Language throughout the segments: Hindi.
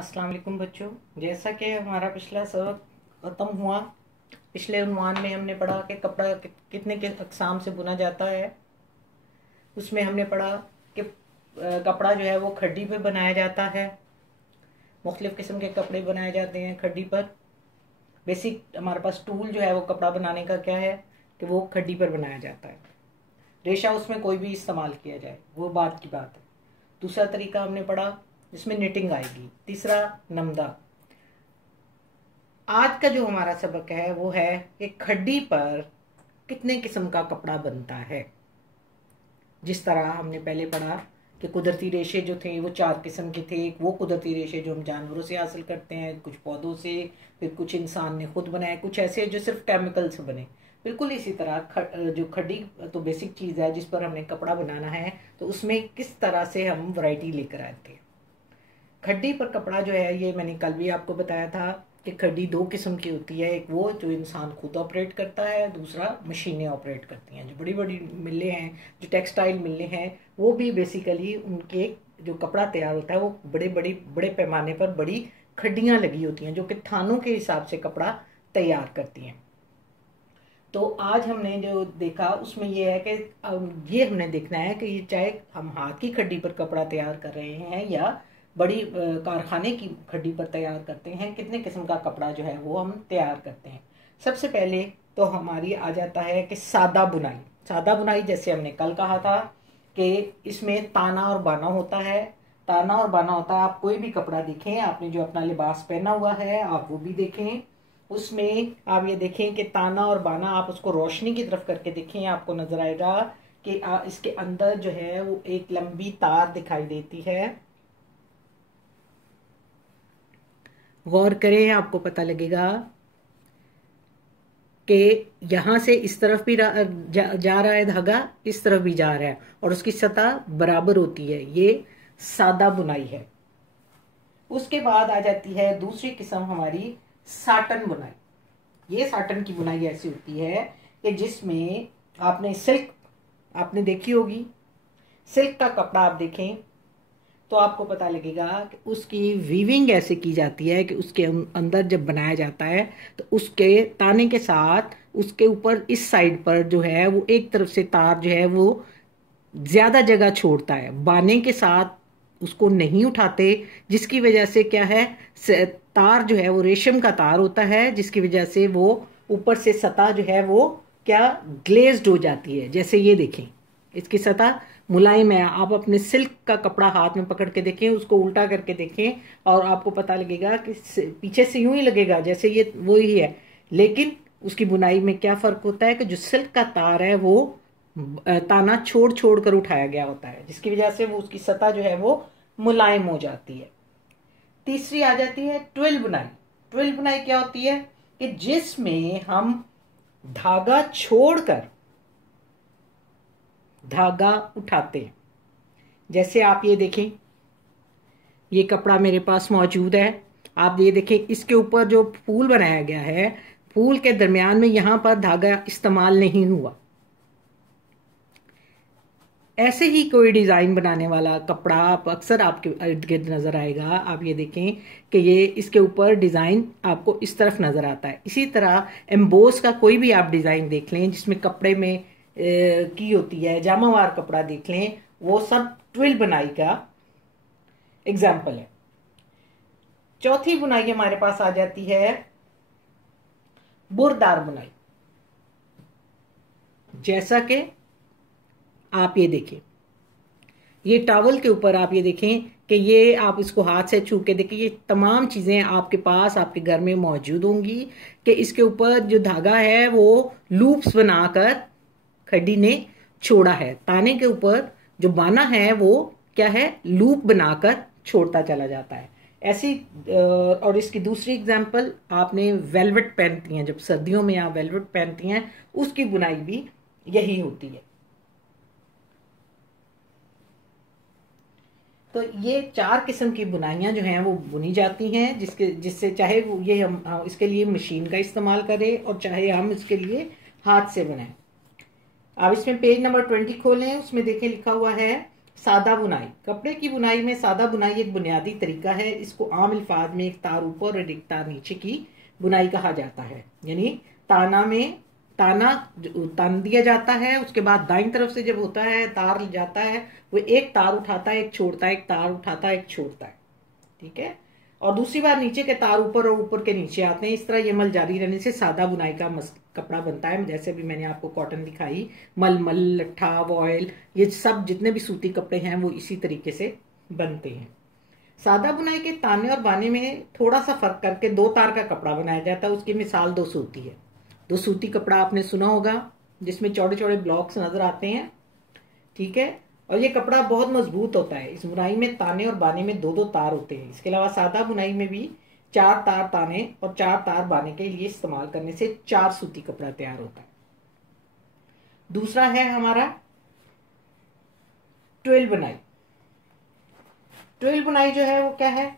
अस्सलाम वालेकुम बच्चों। जैसा कि हमारा पिछला सबक ख़त्म हुआ, पिछले उन्वान में हमने पढ़ा कि कपड़ा कितने के अक़साम से बुना जाता है। उसमें हमने पढ़ा कि कपड़ा जो है वो खड्डी पे बनाया जाता है। मुख्तलिफ़ किस्म के कपड़े बनाए जाते हैं खड्डी पर। बेसिक हमारे पास टूल जो है वो कपड़ा बनाने का क्या है कि वो खड्डी पर बनाया जाता है। रेशा उसमें कोई भी इस्तेमाल किया जाए वो बात की बात है। दूसरा तरीका हमने पढ़ा जिसमें निटिंग आएगी। तीसरा नमदा। आज का जो हमारा सबक है वो है कि खड्डी पर कितने किस्म का कपड़ा बनता है। जिस तरह हमने पहले पढ़ा कि कुदरती रेशे जो थे वो 4 किस्म के थे। वो कुदरती रेशे जो हम जानवरों से हासिल करते हैं, कुछ पौधों से, फिर कुछ इंसान ने खुद बनाए, कुछ ऐसे जो सिर्फ केमिकल से बने। बिल्कुल इसी तरह जो खड्डी तो बेसिक चीज़ है जिस पर हमने कपड़ा बनाना है, तो उसमें किस तरह से हम वैरायटी लेकर आते हैं। खड्डी पर कपड़ा जो है ये मैंने कल भी आपको बताया था कि खड्डी 2 किस्म की होती है। एक वो जो इंसान खुद ऑपरेट करता है, दूसरा मशीनें ऑपरेट करती हैं। जो बड़ी बड़ी मिलें हैं, जो टेक्सटाइल मिलें हैं, वो भी बेसिकली उनके जो कपड़ा तैयार होता है वो बड़े पैमाने पर बड़ी खड्डियाँ लगी होती हैं जो कि थानों के हिसाब से कपड़ा तैयार करती हैं। तो आज हमने जो देखा उसमें ये है कि ये हमने देखना है कि ये चाहे हम हाथ की खड्डी पर कपड़ा तैयार कर रहे हैं या बड़ी कारखाने की खड्डी पर तैयार करते हैं, कितने किस्म का कपड़ा जो है वो हम तैयार करते हैं। सबसे पहले तो हमारी आ जाता है कि सादा बुनाई। सादा बुनाई जैसे हमने कल कहा था कि इसमें ताना और बाना होता है। ताना और बाना होता है, आप कोई भी कपड़ा देखें, आपने जो अपना लिबास पहना हुआ है आप वो भी देखें, उसमें आप ये देखें कि ताना और बाना, आप उसको रोशनी की तरफ करके देखें, आपको नजर आएगा कि इसके अंदर जो है वो एक लंबी तार दिखाई देती है। गौर करें, आपको पता लगेगा कि यहां से इस तरफ भी जा रहा है धागा, इस तरफ भी जा रहा है और उसकी सतह बराबर होती है। ये सादा बुनाई है। उसके बाद आ जाती है दूसरी किस्म हमारी साटन बुनाई। ये साटन की बुनाई ऐसी होती है कि जिसमें आपने सिल्क आपने देखी होगी। सिल्क का कपड़ा आप देखें तो आपको पता लगेगा कि उसकी वीविंग ऐसे की जाती है कि उसके अंदर जब बनाया जाता है तो उसके ताने के साथ उसके ऊपर इस साइड पर जो है वो एक तरफ से तार जो है वो ज्यादा जगह छोड़ता है, बाने के साथ उसको नहीं उठाते, जिसकी वजह से क्या है, तार जो है वो रेशम का तार होता है, जिसकी वजह से वो ऊपर से सतह जो है वो क्या ग्लेज्ड हो जाती है। जैसे ये देखें, इसकी सतह मुलायम है। आप अपने सिल्क का कपड़ा हाथ में पकड़ के देखें, उसको उल्टा करके देखें और आपको पता लगेगा कि पीछे से यूं ही लगेगा जैसे ये वो ही है, लेकिन उसकी बुनाई में क्या फर्क होता है कि जो सिल्क का तार है वो ताना छोड़ छोड़ कर उठाया गया होता है, जिसकी वजह से वो उसकी सतह जो है वो मुलायम हो जाती है। तीसरी आ जाती है ट्विल बुनाई। ट्विल बुनाई क्या होती है कि जिसमें हम धागा छोड़कर धागा उठाते हैं। जैसे आप ये देखें, ये कपड़ा मेरे पास मौजूद है, आप ये देखें, इसके ऊपर जो फूल बनाया गया है, फूल के दरमियान में यहां पर धागा इस्तेमाल नहीं हुआ। ऐसे ही कोई डिजाइन बनाने वाला कपड़ा आप अक्सर आपके इर्द गिर्द नजर आएगा। आप ये देखें कि ये इसके ऊपर डिजाइन आपको इस तरफ नजर आता है। इसी तरह एम्बोस का कोई भी आप डिजाइन देख लें जिसमें कपड़े में की होती है, जामावार कपड़ा देख लें, वो सब ट्विल बुनाई का एग्जाम्पल है। चौथी बुनाई हमारे पास आ जाती है बुरदार बुनाई। जैसा कि आप ये देखें, ये टॉवल के ऊपर आप ये देखें कि ये आप इसको हाथ से छू के देखें, ये तमाम चीजें आपके पास आपके घर में मौजूद होंगी कि इसके ऊपर जो धागा है वो लूप्स बनाकर खड्डी ने छोड़ा है। ताने के ऊपर जो बाना है वो क्या है, लूप बनाकर छोड़ता चला जाता है। ऐसी और इसकी दूसरी एग्जांपल, आपने वेलवेट पहनती हैं, जब सर्दियों में आप वेलवेट पहनती हैं, उसकी बुनाई भी यही होती है। तो ये 4 किस्म की बुनाइयां जो हैं वो बुनी जाती हैं, जिससे चाहे वो ये हम इसके लिए मशीन का इस्तेमाल करें और चाहे हम इसके लिए हाथ से बनाएं। आप इसमें पेज नंबर 20 खोलें, उसमें देखें लिखा हुआ है सादा बुनाई। कपड़े की बुनाई में सादा बुनाई एक बुनियादी तरीका है। इसको आम अल्फाज में एक तार ऊपर और एक तार नीचे की बुनाई कहा जाता है। यानी ताना में ताना तान दिया जाता है, उसके बाद दाईं तरफ से जब होता है तार जाता है, वो एक तार उठाता है एक छोड़ता है, एक तार उठाता है एक छोड़ता है, ठीक है। और दूसरी बार नीचे के तार ऊपर और ऊपर के नीचे आते हैं। इस तरह ये अमल जारी रहने से सादा बुनाई का कपड़ा बनता है। जैसे भी मैंने आपको कॉटन दिखाई, मलमल, लट्ठा, वॉयल, ये सब जितने भी सूती कपड़े हैं वो इसी तरीके से बनते हैं। सादा बुनाई के ताने और बाने में थोड़ा सा फर्क करके दो तार का कपड़ा बनाया जाता है। उसकी मिसाल दो सूती है। दो सूती कपड़ा आपने सुना होगा जिसमें चौड़े चौड़े ब्लॉक्स नजर आते हैं, ठीक है। और ये कपड़ा बहुत मजबूत होता है। इस बुनाई में ताने और बाने में दो दो तार होते हैं। इसके अलावा सादा बुनाई में भी 4 तार ताने और 4 तार बाने के लिए इस्तेमाल करने से 4 सूती कपड़ा तैयार होता है। दूसरा है हमारा ट्विल बुनाई। ट्विल बुनाई जो है वो क्या है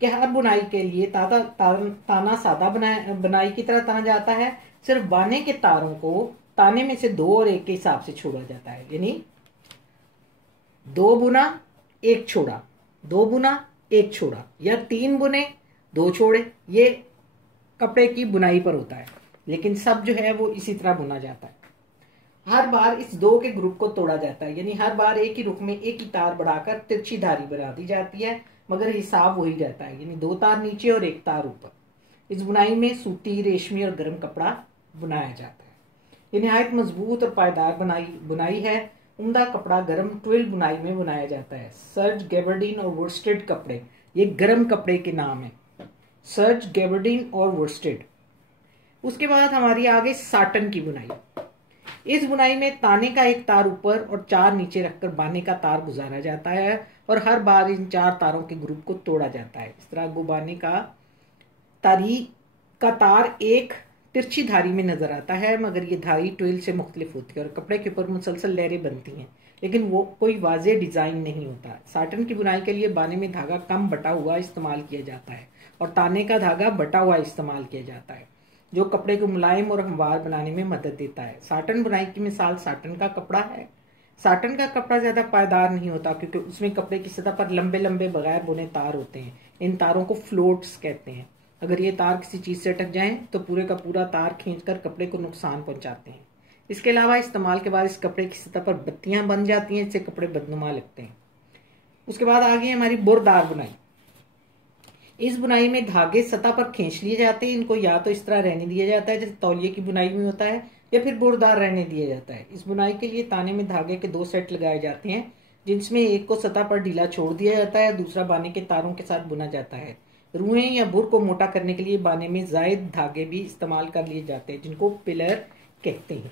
कि हर बुनाई के लिए ताना सादा बुनाई की तरह तना जाता है। सिर्फ बाने के तारों को ताने में से 2 और 1 के हिसाब से छोड़ा जाता है। यानी 2 बुना 1 छोड़ा, 2 बुना 1 छोड़ा, या 3 बुने 2 छोड़े। ये कपड़े की बुनाई पर होता है, लेकिन सब जो है वो इसी तरह बुना जाता है। हर बार इस 2 के ग्रुप को तोड़ा जाता है। यानी हर बार एक ही रुख में एक ही तार बढ़ाकर तिरछी धारी बना दी जाती है, मगर हिसाब वही रहता है। यानी 2 तार नीचे और 1 तार ऊपर। इस बुनाई में सूती, रेशमी और गर्म कपड़ा बुनाया जाता है। ये निहायत मजबूत और पायदार बुनाई है। उम्दा कपड़ा गर्म ट्विल बुनाई में बनाया जाता है। सर्ज, गैबर्डीन और वुर्स्टेड कपड़े, ये गर्म कपड़े के नाम है। सर्ज, गैबर्डीन और वुर्स्टेड। उसके बाद हमारी आगे साटन की बुनाई। इस बुनाई में ताने का एक तार ऊपर और 4 नीचे रखकर बाने का तार गुजारा जाता है और हर बार इन 4 तारों के ग्रुप को तोड़ा जाता है। इस तरह गुबाने का तार एक तिरछी धारी में नजर आता है, मगर ये धारी ट्विल से मुख्तलिफ होती है और कपड़े के ऊपर मुसलसल लहरें बनती हैं, लेकिन वो कोई वाज़ेह डिजाइन नहीं होता। साटन की बुनाई के लिए बाने में धागा कम बटा हुआ इस्तेमाल किया जाता है और ताने का धागा बटा हुआ इस्तेमाल किया जाता है, जो कपड़े को मुलायम और हमवार बनाने में मदद देता है। साटन बुनाई की मिसाल साटन का कपड़ा है। साटन का कपड़ा ज्यादा पायदार नहीं होता क्योंकि उसमें कपड़े की सतह पर लंबे लंबे बगैर बुने तार होते हैं। इन तारों को फ्लोट्स कहते हैं। अगर ये तार किसी चीज से अटक जाएं तो पूरे का पूरा तार खींचकर कपड़े को नुकसान पहुंचाते हैं। इसके अलावा इस्तेमाल के बाद इस कपड़े की सतह पर बत्तियां बन जाती हैं, इससे कपड़े बदनुमा लगते हैं। उसके बाद आ गई हमारी बुरदार बुनाई। इस बुनाई में धागे सतह पर खींच लिए जाते हैं। इनको या तो इस तरह रहने दिया जाता है जैसे तौलिए की बुनाई में होता है, या फिर बुरदार रहने दिया जाता है। इस बुनाई के लिए ताने में धागे के 2 सेट लगाए जाते हैं, जिसमें एक को सतह पर ढीला छोड़ दिया जाता है, दूसरा बाने के तारों के साथ बुना जाता है। रुएं या बुर को मोटा करने के लिए बाने में जायद धागे भी इस्तेमाल कर लिए जाते हैं, जिनको पिलर कहते हैं।